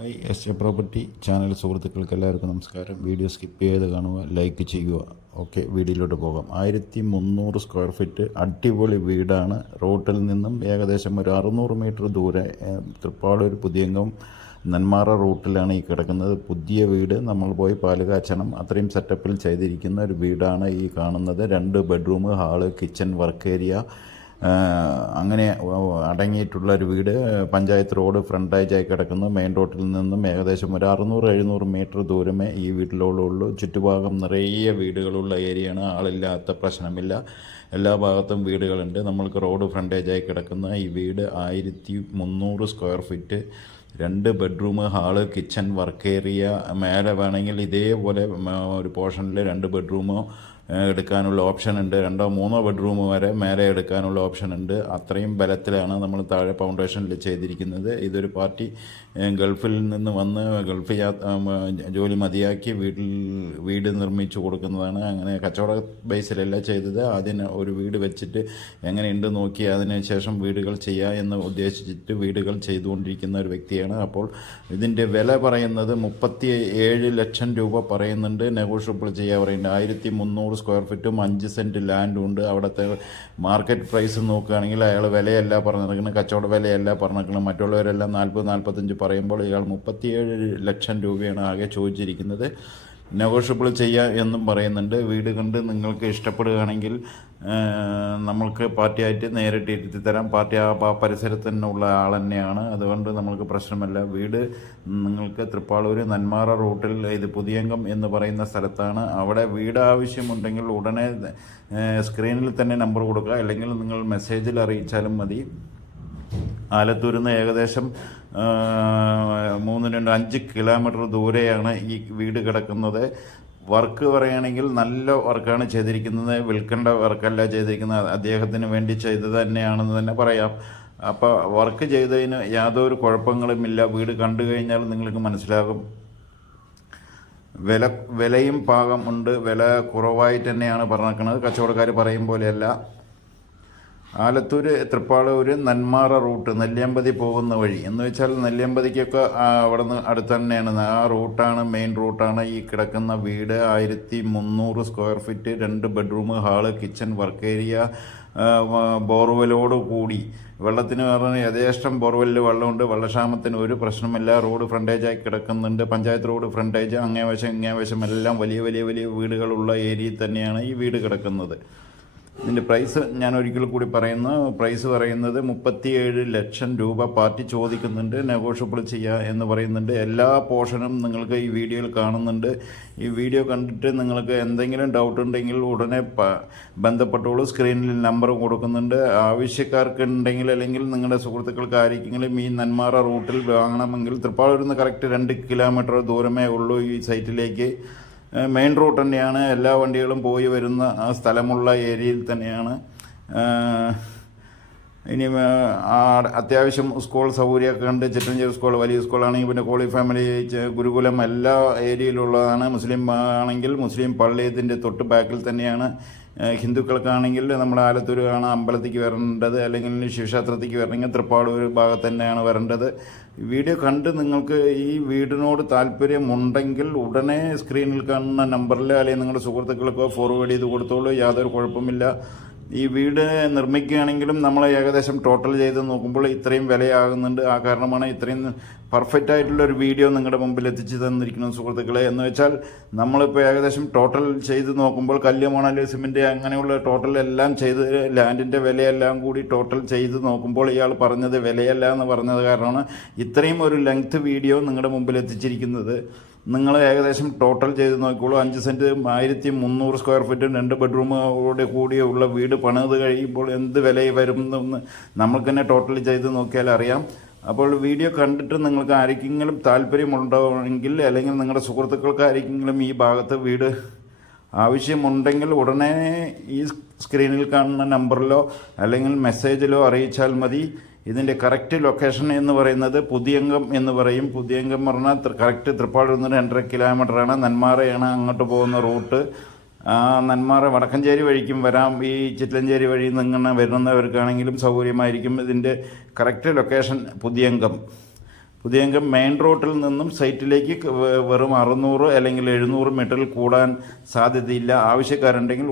Hi S A property channel സുഹൃത്തുക്കൾക്ക് എല്ലാവർക്കും നമസ്കാരം. വീഡിയോ സ്കിപ്പ് ചെയ്ത് കാണുക ലൈക്ക് ചെയ്യുക. ഓക്കെ വീഡിയോയിലോട്ട് പോകാം. ആയിരത്തി മുന്നൂറ് സ്ക്വയർ ഫീറ്റ് അടിപൊളി വീടാണ്. റോട്ടിൽ നിന്നും ഏകദേശം ഒരു അറുന്നൂറ് മീറ്റർ ദൂരെ തൃപ്പാടൂർ പുതിയങ്കം നെന്മാറ റൂട്ടിലാണ് ഈ കിടക്കുന്നത്. പുതിയ വീട് നമ്മൾ പോയി പാൽ കാച്ചണം. അത്രയും സെറ്റപ്പിൽ ചെയ്തിരിക്കുന്ന ഒരു വീടാണ് ഈ കാണുന്നത്. രണ്ട് bedroom hall kitchen work area അങ്ങനെ അടങ്ങിയിട്ടുള്ള ഒരു വീട് പഞ്ചായത്ത് റോഡ് ഫ്രണ്ടേജായി കിടക്കുന്നു. മെയിൻ റോഡിൽ നിന്നും ഏകദേശം ഒരു അറുന്നൂറ് എഴുന്നൂറ് മീറ്റർ ദൂരമേ ഈ വീട്ടിലോളുള്ളൂ ചുറ്റുഭാഗം നിറയെ വീടുകളുള്ള ഏരിയയാണ്. ആളില്ലാത്ത പ്രശ്നമില്ല. എല്ലാ ഭാഗത്തും വീടുകളുണ്ട്. നമ്മൾക്ക് റോഡ് ഫ്രണ്ടേജായി കിടക്കുന്ന ഈ വീട് ആയിരത്തി മുന്നൂറ് സ്ക്വയർ ഫീറ്റ് രണ്ട് bedroom hall kitchen work area. മേലെ വേണമെങ്കിൽ ഇതേപോലെ ഒരു പോർഷനിൽ രണ്ട് ബെഡ്റൂമോ എടുക്കാനുള്ള ഓപ്ഷൻ ഉണ്ട്. രണ്ടോ മൂന്നോ ബെഡ്റൂം വരെ മേലെ എടുക്കാനുള്ള ഓപ്ഷൻ ഉണ്ട്. അത്രയും ബലത്തിലാണ് നമ്മൾ താഴെ ഫൗണ്ടേഷനിൽ ചെയ്തിരിക്കുന്നത്. ഇതൊരു പാർട്ടി ഗൾഫിൽ നിന്ന് വന്ന് ഗൾഫ് ജോലി മതിയാക്കി വീട്ടിൽ വീട് നിർമ്മിച്ചു കൊടുക്കുന്നതാണ് അങ്ങനെ കച്ചവട ബേസിലല്ല ചെയ്തത്. ആദ്യം ഒരു വീട് വെച്ചിട്ട് എങ്ങനെയുണ്ട് നോക്കി അതിനുശേഷം വീടുകൾ ചെയ്യുക എന്ന് ഉദ്ദേശിച്ചിട്ട് വീടുകൾ ചെയ്തുകൊണ്ടിരിക്കുന്ന ഒരു വ്യക്തിയാണ്. അപ്പോൾ ഇതിന്റെ വില പറയുന്നത് മുപ്പത്തി ഏഴ് ലക്ഷം രൂപ പറയുന്നുണ്ട്. നെഗോഷ്യബിൾ ചെയ്യാൻ പറയുന്നുണ്ട്. ആയിരത്തി മുന്നൂറ് സ്ക്വയർ ഫീറ്റും അഞ്ച് സെന്റ് ലാൻഡും ഉണ്ട് അവിടുത്തെ മാർക്കറ്റ് പ്രൈസ് നോക്കുകയാണെങ്കിൽ അയാൾ വിലയല്ല പറഞ്ഞിരിക്കുന്നത്. കച്ചവട വിലയല്ല പറഞ്ഞിരിക്കുന്നത്. മറ്റുള്ളവരെല്ലാം നാൽപ്പത് നാൽപ്പത്തഞ്ച് പറയുമ്പോൾ ഇയാൾ മുപ്പത്തിയേഴ് ലക്ഷം രൂപയാണ് ആകെ ചോദിച്ചിരിക്കുന്നത്. നെഗോഷ്യബിൾ ചെയ്യുക എന്നും പറയുന്നുണ്ട്. വീട് കണ്ട് നിങ്ങൾക്ക് ഇഷ്ടപ്പെടുകയാണെങ്കിൽ നമ്മൾക്ക് പാർട്ടിയായിട്ട് നേരിട്ട് ഇരുത്തി തരാം പാർട്ടി ആ പരിസരത്ത് തന്നെയുള്ള ആൾ തന്നെയാണ്. അതുകൊണ്ട് നമ്മൾക്ക് പ്രശ്നമല്ല. വീട് നിങ്ങൾക്ക് തൃപ്പാളൂർ നന്മാറ റൂട്ടിൽ ഇത് പുതിയങ്കം എന്ന് പറയുന്ന സ്ഥലത്താണ്. അവിടെ വീട് ആവശ്യമുണ്ടെങ്കിൽ ഉടനെ സ്ക്രീനിൽ തന്നെ നമ്പർ കൊടുക്കുക. അല്ലെങ്കിൽ നിങ്ങൾ മെസ്സേജിൽ അറിയിച്ചാലും മതി. ആലത്തൂരിൽ നിന്ന് ഏകദേശം മൂന്ന് രണ്ട് അഞ്ച് കിലോമീറ്റർ ദൂരെയാണ് ഈ വീട് കിടക്കുന്നത്. വർക്ക് പറയുകയാണെങ്കിൽ നല്ല വർക്കാണ് ചെയ്തിരിക്കുന്നത്. വിൽക്കേണ്ട വർക്കല്ല ചെയ്തിരിക്കുന്നത്. അദ്ദേഹത്തിന് വേണ്ടി ചെയ്തത് തന്നെയാണെന്ന് തന്നെ പറയാം. അപ്പോൾ വർക്ക് ചെയ്തതിന് യാതൊരു കുഴപ്പങ്ങളുമില്ല. വീട് കണ്ടു കഴിഞ്ഞാൽ നിങ്ങൾക്ക് മനസ്സിലാകും. വില വിലയും പാകം ഉണ്ട്. വില കുറവായിട്ട് തന്നെയാണ് പറഞ്ഞിരിക്കുന്നത്. കച്ചവടക്കാർ പറയും പോലെയല്ല. ആലത്തൂർ തൃപ്പാളൂർ നന്മാറ റൂട്ട് നെല്ലിയമ്പതി പോകുന്ന വഴി. എന്ന് വെച്ചാൽ നെല്ലിയമ്പതിക്കൊക്കെ അവിടെ നിന്ന് അടുത്ത് തന്നെയാണ്. ആ റൂട്ടാണ് മെയിൻ റൂട്ടാണ് ഈ കിടക്കുന്ന വീട്. ആയിരത്തി മുന്നൂറ് സ്ക്വയർ ഫീറ്റ് രണ്ട് bedroom hall kitchen work area ബോർവെലോട് കൂടി. വെള്ളത്തിന് പറഞ്ഞാൽ യഥേഷ്ടം ബോർവെല്ലിൽ വെള്ളമുണ്ട്. വെള്ളക്ഷാമത്തിന് ഒരു പ്രശ്നമില്ല. റോഡ് ഫ്രണ്ടേജായി കിടക്കുന്നുണ്ട്. പഞ്ചായത്ത് റോഡ് ഫ്രണ്ടേജ് അങ്ങേവശം വശം ഇങ്ങേ വശം എല്ലാം വലിയ വലിയ വലിയ വീടുകളുള്ള ഏരിയയിൽ തന്നെയാണ് ഈ വീട് കിടക്കുന്നത്. ഇതിന്റെ പ്രൈസ് ഞാൻ ഒരിക്കൽ കൂടി പറയുന്നു. പ്രൈസ് പറയുന്നത് മുപ്പത്തിയേഴ് ലക്ഷം രൂപ പാർട്ടി ചോദിക്കുന്നുണ്ട്. നെഗോഷ്യബിൾ ചെയ്യുക എന്ന് പറയുന്നുണ്ട്. എല്ലാ പോർഷനും നിങ്ങൾക്ക് ഈ വീഡിയോയിൽ കാണുന്നുണ്ട്. ഈ വീഡിയോ കണ്ടിട്ട് നിങ്ങൾക്ക് എന്തെങ്കിലും ഡൗട്ട് ഉണ്ടെങ്കിൽ ഉടനെ ബന്ധപ്പെട്ടോളൂ സ്ക്രീനിൽ നമ്പർ കൊടുക്കുന്നുണ്ട്. ആവശ്യക്കാർക്ക് ഉണ്ടെങ്കിൽ അല്ലെങ്കിൽ നിങ്ങളുടെ സുഹൃത്തുക്കൾക്ക് ആയിരിക്കെങ്കിലും ഈ നെന്മാറ റൂട്ടിൽ വാങ്ങണമെങ്കിൽ തൃപ്പാളൂരിൽ നിന്ന് കറക്റ്റ് രണ്ട് കിലോമീറ്റർ ദൂരമേ ഉള്ളൂ ഈ സൈറ്റിലേക്ക് മെയിൻ റോഡ് തന്നെയാണ്. എല്ലാ വണ്ടികളും പോയി വരുന്ന ആ സ്ഥലമുള്ള ഏരിയയിൽ തന്നെയാണ്. ഇനി അത്യാവശ്യം സ്കൂൾ സൗകര്യമൊക്കെ ഉണ്ട്. ചിറ്റഞ്ചേരി സ്കൂൾ വലിയ സ്കൂളാണെങ്കിൽ പിന്നെ കോളി ഫാമിലി ഗുരുകുലം എല്ലാ ഏരിയയിലുള്ളതാണ്. മുസ്ലിം ആണെങ്കിൽ മുസ്ലിം പള്ളിയത്തിന്റെ തൊട്ട് ബാക്കിൽ തന്നെയാണ്. ഹിന്ദുക്കൾക്കാണെങ്കിൽ നമ്മൾ ആലത്തൂർ ആണ് അമ്പലത്തിലേക്ക് വരേണ്ടത് അല്ലെങ്കിൽ ശിവക്ഷേത്രത്തിലേക്ക് വരണമെങ്കിൽ തൃപ്പാടൂർ ഭാഗത്ത് തന്നെയാണ് വരേണ്ടത്. വീഡിയോ കണ്ട് നിങ്ങൾക്ക് ഈ വീടിനോട് താല്പര്യമുണ്ടെങ്കിൽ ഉടനെ സ്ക്രീനിൽ കാണുന്ന നമ്പറിൽ അല്ലെങ്കിൽ നിങ്ങളുടെ സുഹൃത്തുക്കൾക്കോ ഫോർവേഡ് ചെയ്ത് കൊടുത്തോളൂ. യാതൊരു കുഴപ്പമില്ല. ഈ വീട് നിർമ്മിക്കുകയാണെങ്കിലും നമ്മൾ ഏകദേശം ടോട്ടൽ ചെയ്ത് നോക്കുമ്പോൾ ഇത്രയും വിലയാകുന്നുണ്ട്. ആ കാരണമാണ് ഇത്രയും പെർഫെക്റ്റ് ആയിട്ടുള്ള ഒരു വീഡിയോ നിങ്ങളുടെ മുമ്പിൽ എത്തിച്ചു തന്നിരിക്കുന്നു സുഹൃത്തുക്കളെ. എന്ന് വെച്ചാൽ നമ്മളിപ്പോൾ ഏകദേശം ടോട്ടൽ ചെയ്ത് നോക്കുമ്പോൾ കല്ല് മണൽ അങ്ങനെയുള്ള ടോട്ടൽ എല്ലാം ചെയ്ത് ലാൻഡിന്റെ വിലയെല്ലാം കൂടി ടോട്ടൽ ചെയ്ത് നോക്കുമ്പോൾ ഇയാൾ പറഞ്ഞത് വിലയല്ല എന്ന് പറഞ്ഞത് കാരണമാണ് ഇത്രയും ഒരു ലെങ്ത് വീഡിയോ നിങ്ങളുടെ മുമ്പിൽ എത്തിച്ചിരിക്കുന്നത്. നിങ്ങൾ ഏകദേശം ടോട്ടൽ ചെയ്ത് നോക്കിക്കോളൂ. അഞ്ച് സെന്റ് ആയിരത്തി മുന്നൂറ് സ്ക്വയർ ഫീറ്റും രണ്ട് ബെഡ്റൂമോടെ കൂടിയുള്ള വീട് പണിത് കഴിയുമ്പോൾ എന്ത് വില വരുമെന്ന് നമ്മൾക്ക് തന്നെ ടോട്ടൽ ചെയ്ത് നോക്കിയാൽ അറിയാം. അപ്പോൾ വീഡിയോ കണ്ടിട്ട് നിങ്ങൾക്ക് ആർക്കെങ്കിലും താല്പര്യമുണ്ടെങ്കിൽ അല്ലെങ്കിൽ നിങ്ങളുടെ സുഹൃത്തുക്കൾക്ക് ആർക്കെങ്കിലും ഈ ഭാഗത്ത് വീട് ആവശ്യമുണ്ടെങ്കിൽ ഉടനെ ഈ സ്ക്രീനിൽ കാണുന്ന നമ്പറിലോ അല്ലെങ്കിൽ മെസ്സേജിലോ അറിയിച്ചാൽ മതി. ഇതിന്റെ കറക്റ്റ് ലൊക്കേഷൻ എന്ന് പറയുന്നത് പുതിയങ്കം എന്ന് പറയും. പുതിയങ്കം പറഞ്ഞാൽ കറക്റ്റ് തൃപ്പാടൂർ നിന്ന് രണ്ടര കിലോമീറ്ററാണ് നെന്മാറയാണ് അങ്ങോട്ട് പോകുന്ന റൂട്ട് നെന്മാറ വടക്കഞ്ചേരി വഴിക്കും വരാം. ഈ ചിറ്റലഞ്ചേരി വഴി നിങ്ങനെ വരുന്നവർക്കാണെങ്കിലും സൗകര്യമായിരിക്കും ഇതിന്റെ correct location Puthiyangam Puthiyangam main റോട്ടിൽ നിന്നും സൈറ്റിലേക്ക് വെറും അറുന്നൂറ് അല്ലെങ്കിൽ എഴുന്നൂറ് മീറ്ററിൽ കൂടാൻ സാധ്യതയില്ല. ആവശ്യക്കാരുണ്ടെങ്കിൽ